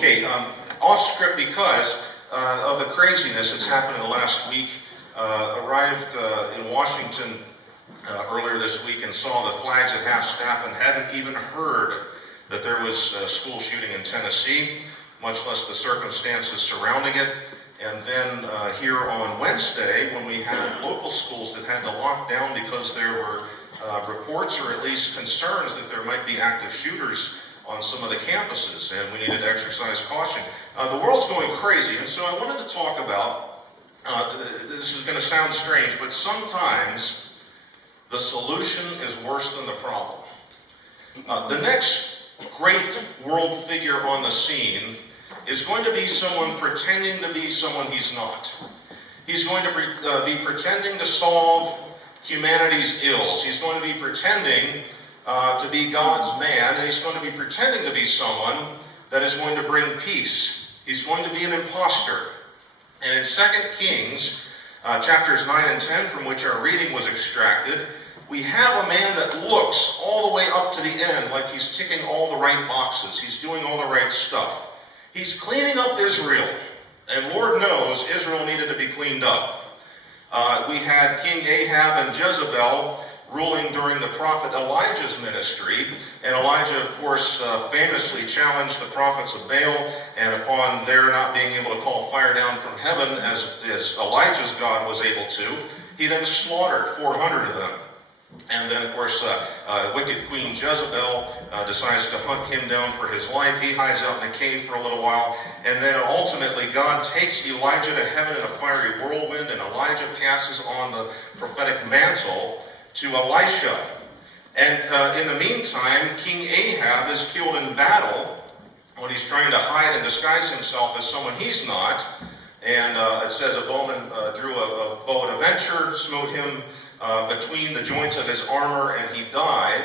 Okay, off script because of the craziness that's happened in the last week. Arrived in Washington earlier this week and saw the flags at half-staff and hadn't even heard that there was a school shooting in Tennessee, much less the circumstances surrounding it. And then here on Wednesday, when we had local schools that had to lock down because there were reports or at least concerns that there might be active shooters on some of the campuses, and we needed to exercise caution. The world's going crazy, and so I wanted to talk about, this is going to sound strange, but sometimes the solution is worse than the problem. The next great world figure on the scene is going to be someone pretending to be someone he's not. He's going to be pretending to solve humanity's ills. He's going to be pretending to be God's man, and he's going to be pretending to be someone that is going to bring peace. He's going to be an imposter. And in 2 Kings, chapters 9 and 10, from which our reading was extracted, we have a man that looks all the way up to the end like he's ticking all the right boxes. He's doing all the right stuff. He's cleaning up Israel, and Lord knows Israel needed to be cleaned up. We had King Ahab and Jezebel ruling during the prophet Elijah's ministry, and Elijah, of course, famously challenged the prophets of Baal, and upon their not being able to call fire down from heaven as Elijah's God was able to, he then slaughtered 400 of them. And then, of course, wicked Queen Jezebel decides to hunt him down for his life. He hides out in a cave for a little while. And then ultimately, God takes Elijah to heaven in a fiery whirlwind, and Elijah passes on the prophetic mantle to Elisha. And in the meantime, King Ahab is killed in battle when he's trying to hide and disguise himself as someone he's not. And it says a bowman drew a bow at a venture, smote him between the joints of his armor, and he died.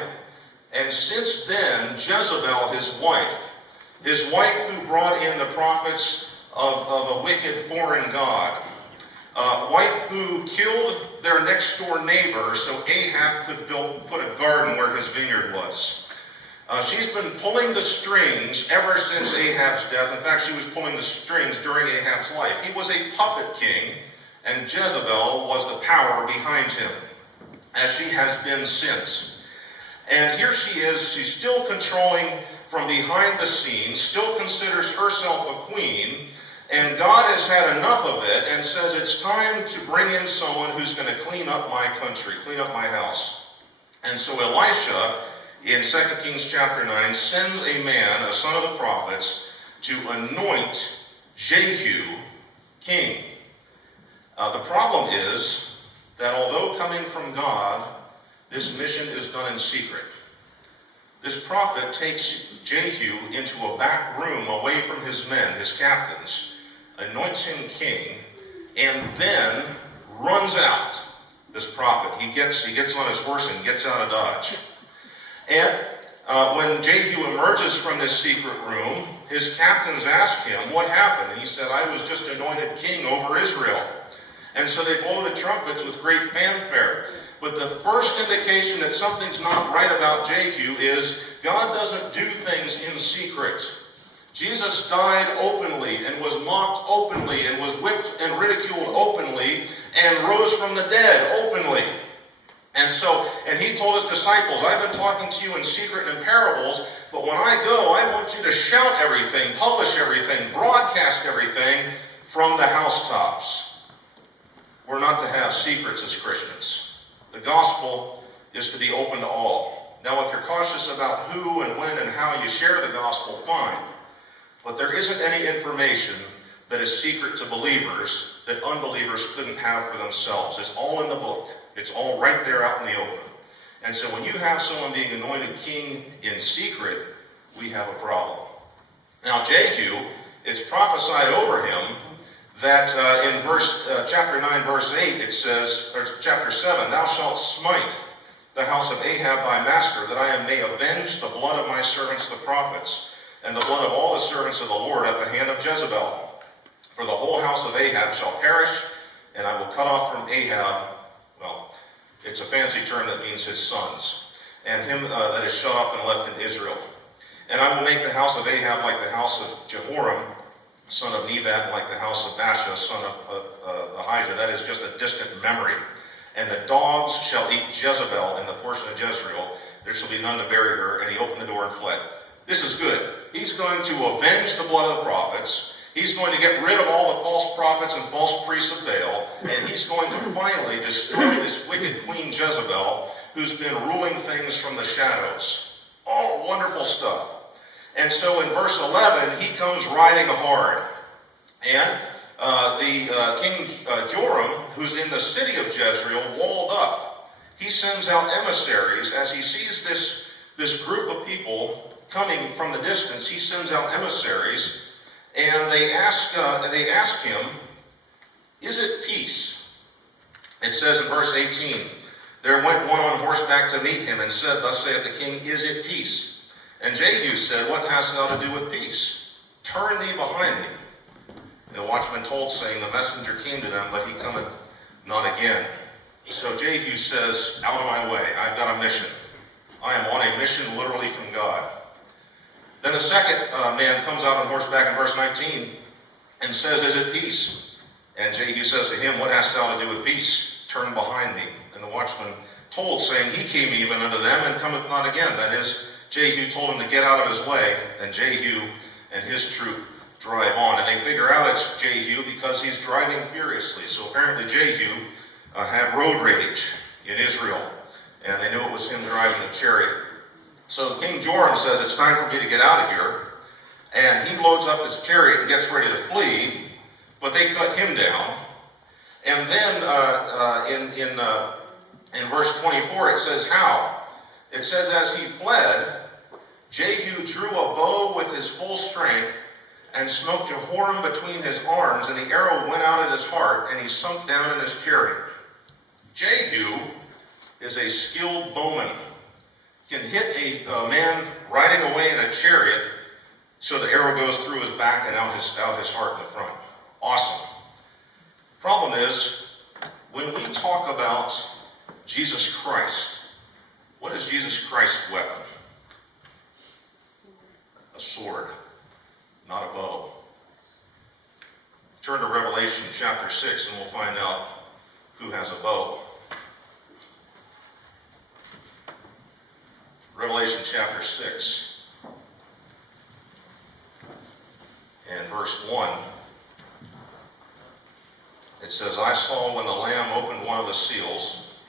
And since then, Jezebel, his wife who brought in the prophets of a wicked foreign god, wife who killed their next door neighbor so Ahab could put a garden where his vineyard was. She's been pulling the strings ever since Ahab's death. In fact, she was pulling the strings during Ahab's life. He was a puppet king, and Jezebel was the power behind him, as she has been since. And here she is, she's still controlling from behind the scenes, still considers herself a queen, and God has had enough of it and says it's time to bring in someone who's going to clean up my country, clean up my house. And so Elisha, in 2 Kings chapter 9, sends a man, a son of the prophets, to anoint Jehu king. The problem is that although coming from God, this mission is done in secret. This prophet takes Jehu into a back room away from his men, his captains, anoints him king, and then runs out. This prophet, he gets on his horse and gets out of Dodge. And when Jehu emerges from this secret room, his captains ask him what happened. And he said, I was just anointed king over Israel. And so they blow the trumpets with great fanfare. But the first indication that something's not right about Jehu is God doesn't do things in secret. Jesus died openly and was mocked openly and was whipped and ridiculed openly and rose from the dead openly. And he told his disciples, I've been talking to you in secret and in parables, but when I go, I want you to shout everything, publish everything, broadcast everything from the housetops. We're not to have secrets as Christians. The gospel is to be open to all. Now, if you're cautious about who and when and how you share the gospel, fine. But there isn't any information that is secret to believers that unbelievers couldn't have for themselves. It's all in the book. It's all right there out in the open. And so when you have someone being anointed king in secret, we have a problem. Now Jehu, it's prophesied over him that in chapter 9, verse 8, it says, or chapter 7, thou shalt smite the house of Ahab thy master, that I may avenge the blood of my servants the prophets, and the blood of all the servants of the Lord at the hand of Jezebel. For the whole house of Ahab shall perish, and I will cut off from Ahab, well, it's a fancy term that means his sons, and him that is shut up and left in Israel. And I will make the house of Ahab like the house of Jehoram, son of Nebat, like the house of Baasha, son of Ahijah. That is just a distant memory. And the dogs shall eat Jezebel in the portion of Jezreel. There shall be none to bury her. And he opened the door and fled. This is good. He's going to avenge the blood of the prophets. He's going to get rid of all the false prophets and false priests of Baal. And he's going to finally destroy this wicked Queen Jezebel, who's been ruling things from the shadows. All wonderful stuff. And so in verse 11, he comes riding hard. And King Joram, who's in the city of Jezreel, walled up. He sends out emissaries. As he sees this group of people coming from the distance, he sends out emissaries, and they ask him, "Is it peace?" It says in verse 18, "There went one on horseback to meet him, and said, Thus saith the king, Is it peace? And Jehu said, What hast thou to do with peace? Turn thee behind me. And the watchman told, saying, The messenger came to them, but he cometh not again. So Jehu says, Out of my way, I've got a mission. I am on a mission literally from God. Then the second man comes out on horseback in verse 19 and says, Is it peace? And Jehu says to him, What hast thou to do with peace? Turn behind me. And the watchman told, saying, He came even unto them, and cometh not again. That is, Jehu told him to get out of his way, and Jehu and his troop drive on. And they figure out it's Jehu because he's driving furiously. So apparently Jehu had road rage in Israel, and they knew it was him driving the chariot. So King Joram says, It's time for me to get out of here. And he loads up his chariot and gets ready to flee, but they cut him down. And then in verse 24 it says how? It says, As he fled, Jehu drew a bow with his full strength and smote Jehoram between his arms, and the arrow went out at his heart, and he sunk down in his chariot. Jehu is a skilled bowman. Can hit a man riding away in a chariot so the arrow goes through his back and out his heart in the front. Awesome. Problem is, when we talk about Jesus Christ, what is Jesus Christ's weapon? A sword, not a bow. Turn to Revelation chapter 6 and we'll find out who has a bow. Revelation chapter 6 and verse 1. It says, I saw when the Lamb opened one of the seals,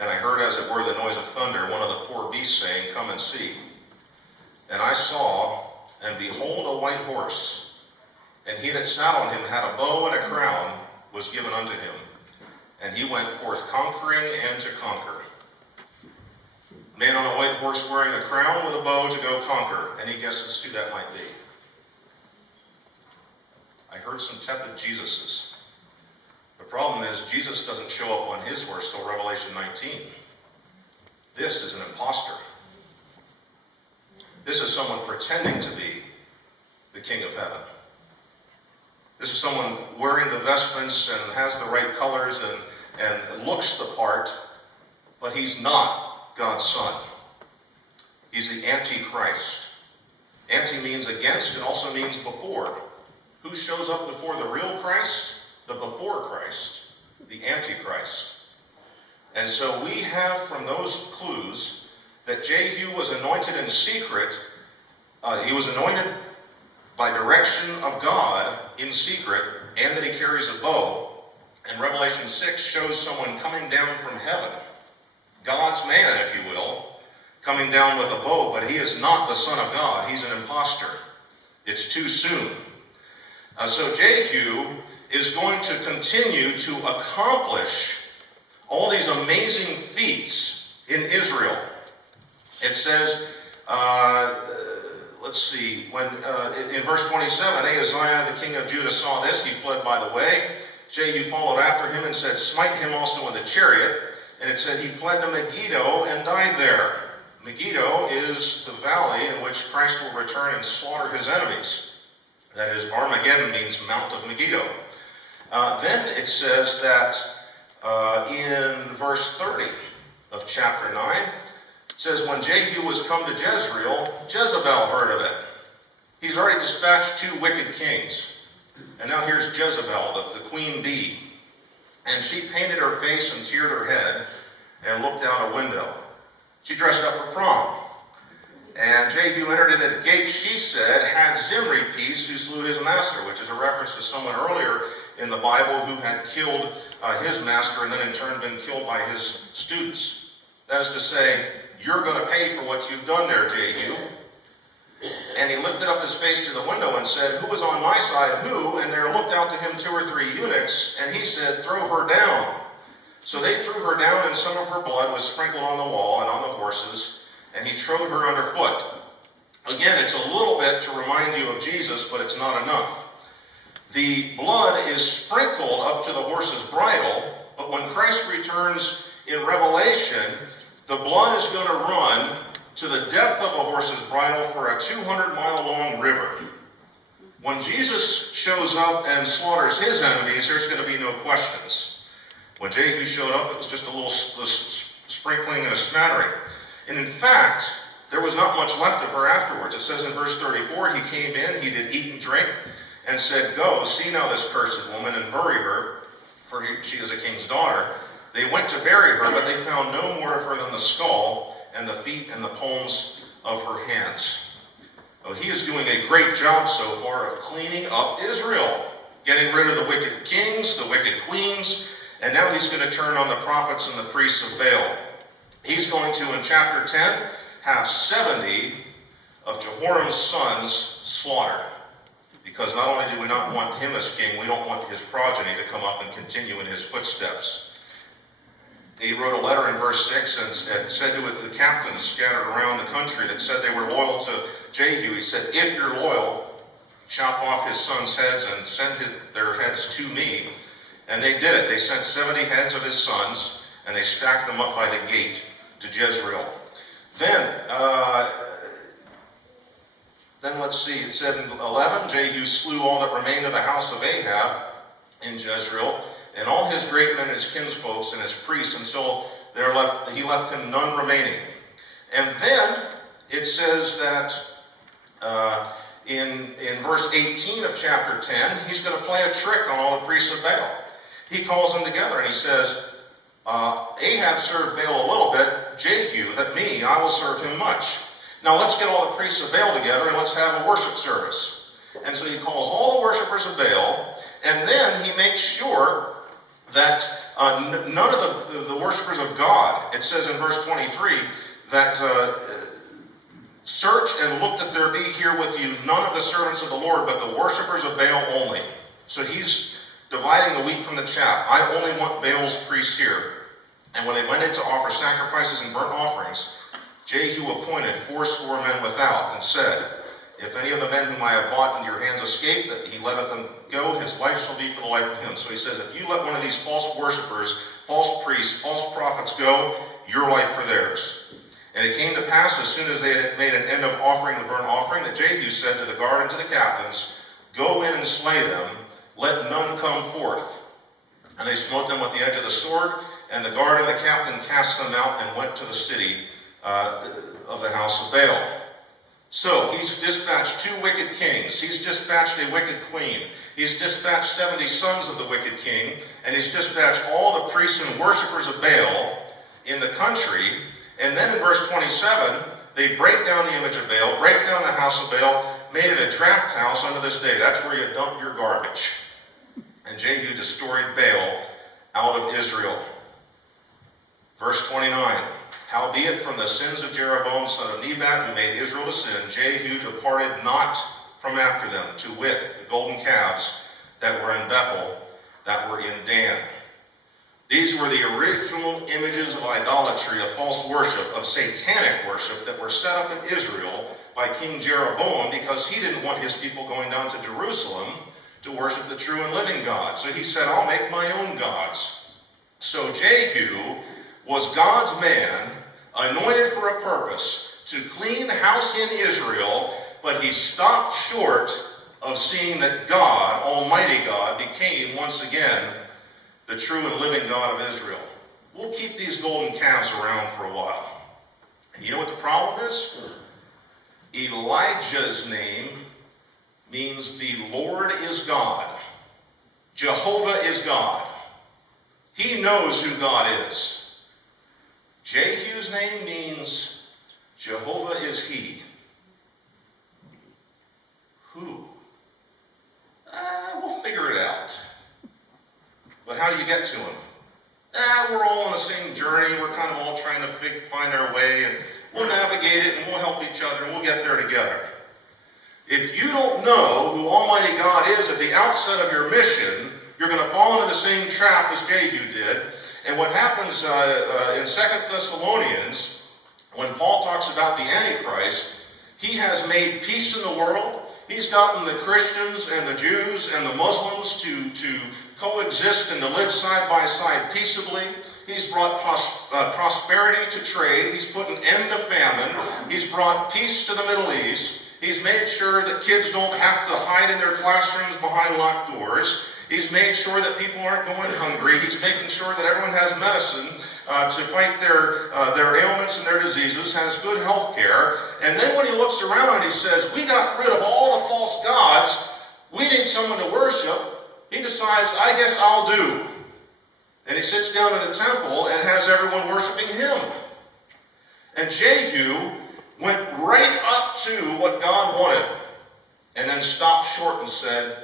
and I heard as it were the noise of thunder, one of the four beasts saying, Come and see. And I saw, and behold, a white horse, and he that sat on him had a bow, and a crown was given unto him. And he went forth conquering and to conquer. Man on a white horse wearing a crown with a bow to go conquer. Any guesses who that might be? I heard some tepid Jesuses. The problem is Jesus doesn't show up on his horse till Revelation 19. This is an imposter. This is someone pretending to be the King of Heaven. This is someone wearing the vestments and has the right colors and looks the part, but he's not God's Son. He's the Antichrist. Anti means against, it also means before. Who shows up before the real Christ? The before Christ, the Antichrist. And so we have from those clues that Jehu was anointed in secret. He was anointed by direction of God in secret, and that he carries a bow. And Revelation 6 shows someone coming down from heaven, God's man, if you will, coming down with a bow, but he is not the Son of God. He's an impostor. It's too soon. So Jehu is going to continue to accomplish all these amazing feats in Israel. It says, let's see, when in verse 27, Ahaziah, the king of Judah, saw this. He fled by the way. Jehu followed after him and said, Smite him also in the chariot. And it said he fled to Megiddo and died there. Megiddo is the valley in which Christ will return and slaughter his enemies. That is, Armageddon means Mount of Megiddo. Then it says that in verse 30 of chapter 9, It says, when Jehu was come to Jezreel, Jezebel heard of it. He's already dispatched 2 wicked kings. And now here's Jezebel, the queen bee. And she painted her face and teared her head and looked out a window. She dressed up for prom. And Jehu entered into the gate, she said, had Zimri peace, who slew his master, which is a reference to someone earlier in the Bible who had killed his master and then in turn been killed by his students. That is to say, you're going to pay for what you've done there, Jehu. And he lifted up his face to the window and said, who is on my side, who? And there looked out to him 2 or 3 eunuchs, and he said, throw her down. So they threw her down, and some of her blood was sprinkled on the wall and on the horses, and he trode her underfoot. Again, it's a little bit to remind you of Jesus, but it's not enough. The blood is sprinkled up to the horse's bridle, but when Christ returns in Revelation, the blood is going to run to the depth of a horse's bridle for a 200-mile-long river. When Jesus shows up and slaughters his enemies, there's going to be no questions. When Jehu showed up, it was just a little sprinkling and a smattering. And in fact, there was not much left of her afterwards. It says in verse 34, he came in, he did eat and drink, and said, go, see now this cursed woman, and bury her, for she is a king's daughter. They went to bury her, but they found no more of her than the skull, and the feet and the palms of her hands. Oh, he is doing a great job so far of cleaning up Israel, getting rid of the wicked kings, the wicked queens, and now he's going to turn on the prophets and the priests of Baal. He's going to, in chapter 10, have 70 of Jehoram's sons slaughtered. Because not only do we not want him as king, we don't want his progeny to come up and continue in his footsteps. He wrote a letter in verse 6 and said to the captains scattered around the country that said they were loyal to Jehu. He said, if you're loyal, chop off his sons' heads and send their heads to me. And they did it. They sent 70 heads of his sons, and they stacked them up by the gate to Jezreel. Then let's see, it said in 11, Jehu slew all that remained of the house of Ahab in Jezreel, and all his great men, his kinsfolks, and his priests, until he left him none remaining. And then it says that in verse 18 of chapter 10, he's going to play a trick on all the priests of Baal. He calls them together and he says, Ahab served Baal a little bit, Jehu, that me, I will serve him much. Now let's get all the priests of Baal together and let's have a worship service. And so he calls all the worshipers of Baal, and then he makes sure that none of the worshipers of God, it says in verse 23, that search and look that there be here with you none of the servants of the Lord, but the worshipers of Baal only. So he's dividing the wheat from the chaff. I only want Baal's priests here. And when they went in to offer sacrifices and burnt offerings, Jehu appointed 80 men without, and said, if any of the men whom I have bought into your hands escape, that he letteth them go, his life shall be for the life of him. So he says, if you let one of these false worshipers, false priests, false prophets go, your life for theirs. And it came to pass, as soon as they had made an end of offering the burnt offering, that Jehu said to the guard and to the captains, go in and slay them, let none come forth. And they smote them with the edge of the sword, and the guard and the captain cast them out and went to the city of the house of Baal. So he's dispatched 2 wicked kings. He's dispatched a wicked queen. He's dispatched 70 sons of the wicked king. And he's dispatched all the priests and worshipers of Baal in the country. And then in verse 27, they break down the image of Baal, break down the house of Baal, made it a draft house unto this day. That's where you dump your garbage. And Jehu destroyed Baal out of Israel. Verse 29. Howbeit from the sins of Jeroboam son of Nebat, who made Israel to sin, Jehu departed not from after them, to wit, the golden calves that were in Bethel, that were in Dan. These were the original images of idolatry, of false worship, of satanic worship that were set up in Israel by King Jeroboam because he didn't want his people going down to Jerusalem to worship the true and living God. So he said, I'll make my own gods. So Jehu was God's man, anointed for a purpose, to clean house in Israel, but he stopped short of seeing that God, Almighty God, became once again the true and living God of Israel. We'll keep these golden calves around for a while. And you know what the problem is? Elijah's name means the Lord is God. Jehovah is God. He knows who God is. Jehu's name means Jehovah is He. Who? We'll figure it out. But how do you get to him? We're all on the same journey. We're kind of all trying to find our way, and we'll navigate it, and we'll help each other, and we'll get there together. If you don't know who Almighty God is at the outset of your mission, you're going to fall into the same trap as Jehu did. And what happens in 2 Thessalonians, when Paul talks about the Antichrist, he has made peace in the world. He's gotten the Christians and the Jews and the Muslims to coexist and to live side by side peaceably. He's brought prosperity to trade. He's put an end to famine. He's brought peace to the Middle East. He's made sure that kids don't have to hide in their classrooms behind locked doors. He's made sure that people aren't going hungry. He's making sure that everyone has medicine to fight their ailments and their diseases, has good health care. And then when he looks around and he says, we got rid of all the false gods, we need someone to worship, he decides, I guess I'll do. And he sits down in the temple and has everyone worshiping him. And Jehu went right up to what God wanted and then stopped short and said,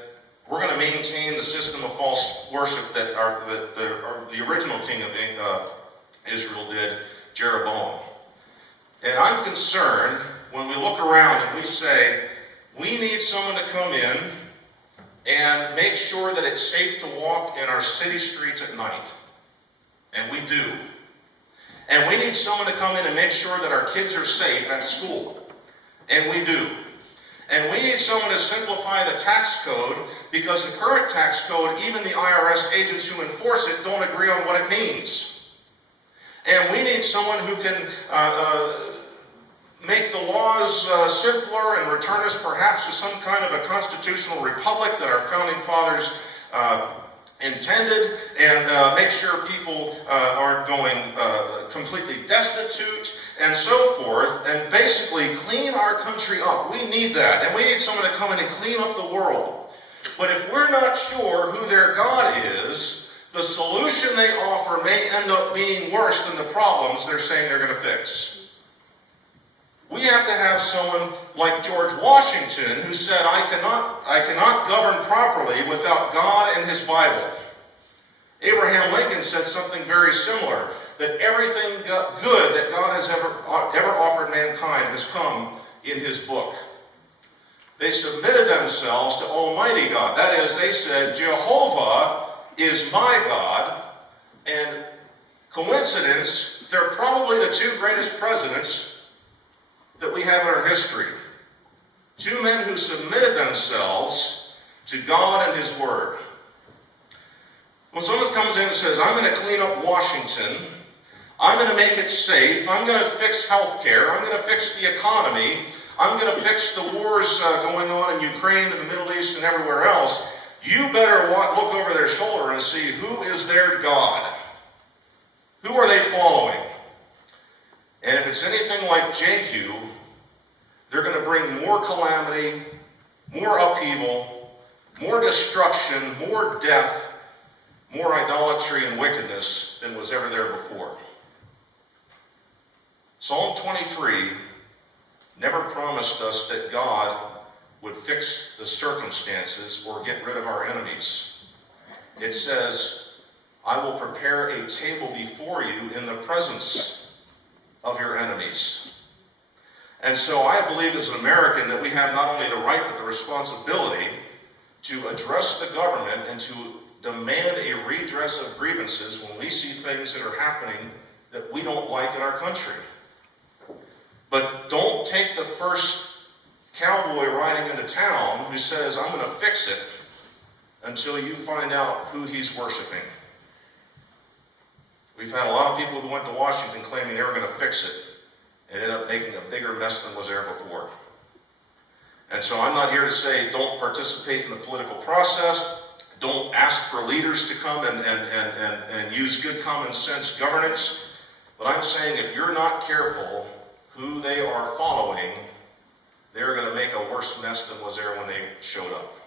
we're going to maintain the system of false worship that the original king of Israel did, Jeroboam. And I'm concerned when we look around and we say, we need someone to come in and make sure that it's safe to walk in our city streets at night. And we do. And we need someone to come in and make sure that our kids are safe at school. And we do. And we need someone to simplify the tax code, because the current tax code, even the IRS agents who enforce it don't agree on what it means. And we need someone who can make the laws simpler and return us perhaps to some kind of a constitutional republic that our founding fathers intended, and make sure people aren't going completely destitute and so forth, and basically clean our country up. We need that, and we need someone to come in and clean up the world. But if we're not sure who their God is, the solution they offer may end up being worse than the problems they're saying they're going to fix. We have to have someone like George Washington, who said, I cannot govern properly without God and his Bible. Abraham Lincoln said something very similar, that everything good that God has ever offered mankind has come in his book. They submitted themselves to Almighty God. That is, they said, Jehovah is my God, and coincidence, they're probably the two greatest presidents that we have in our history. Two men who submitted themselves to God and his word. When someone comes in and says, I'm going to clean up Washington, I'm going to make it safe, I'm going to fix health care, I'm going to fix the economy, I'm going to fix the wars going on in Ukraine and the Middle East and everywhere else, you better look over their shoulder and see who is their God. Who are they following? And if it's anything like Jehu, they're going to bring more calamity, more upheaval, more destruction, more death, more idolatry and wickedness than was ever there before. Psalm 23 never promised us that God would fix the circumstances or get rid of our enemies. It says, I will prepare a table before you in the presence of your enemies. And so I believe as an American that we have not only the right but the responsibility to address the government and to demand a redress of grievances when we see things that are happening that we don't like in our country. But don't take the first cowboy riding into town who says, I'm going to fix it, until you find out who he's worshiping. We've had a lot of people who went to Washington claiming they were going to fix it and ended up making a bigger mess than was there before. And so I'm not here to say don't participate in the political process, don't ask for leaders to come and use good common sense governance, but I'm saying if you're not careful, who they are following, they're going to make a worse mess than was there when they showed up.